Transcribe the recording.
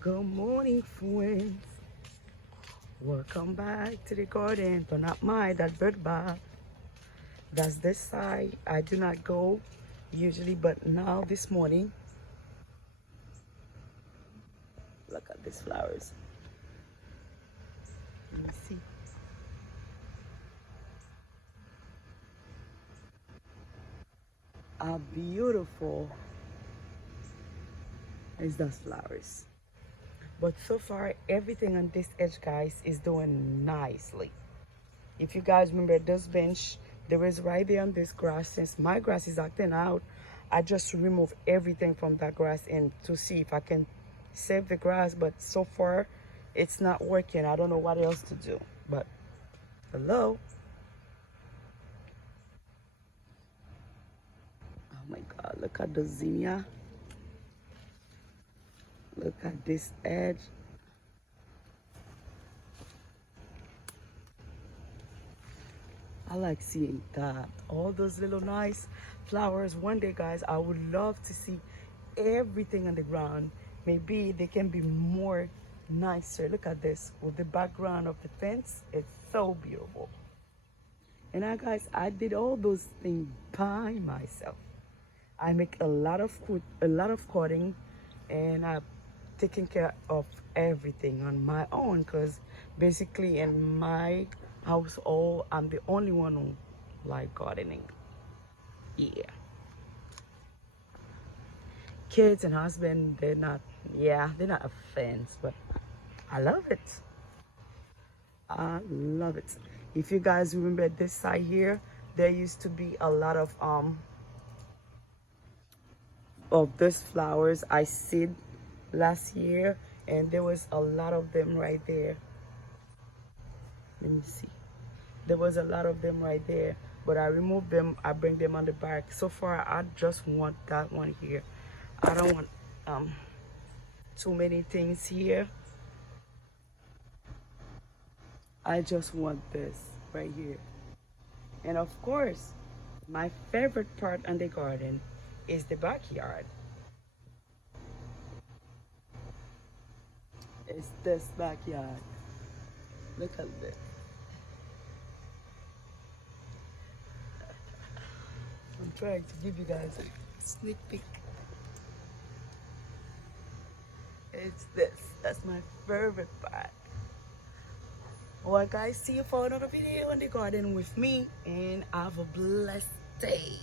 Good morning, friends. Welcome back to the garden. Do not mind that bird bath. That's this side. I do not go usually, but now this morning, look at these flowers. Let me see. How beautiful is those flowers. But so far, everything on this edge, guys, is doing nicely. If you guys remember this bench, there is right there on this grass. Since my grass is acting out, I just remove everything from that grass and to see if I can save the grass. But so far, it's not working. I don't know what else to do. But hello. Oh my God, look at the zinnia. Look at this edge. I like seeing that. All those little nice flowers. One day, guys, I would love to see everything on the ground. Maybe they can be more nicer. Look at this with the background of the fence. It's so beautiful. And I, guys, I did all those things by myself. I make a lot of cutting, and I'm taking care of everything on my own because basically in my household I'm the only one who like gardening. Yeah, kids and husband, they're not a fans, but I love it. I love it. If you guys remember this side here, there used to be a lot of these flowers I seed last year, and there was a lot of them right there. Let me see. There was a lot of them right there, but I removed them. I bring them on the back. So far, I just want that one here. I don't want too many things here. I just want this right here. And of course, my favorite part on the garden is the backyard. It's this backyard. Look at this. I'm trying to give you guys a sneak peek. It's this. That's my favorite part. Well, guys, see you for another video in the garden with me, and have a blessed day.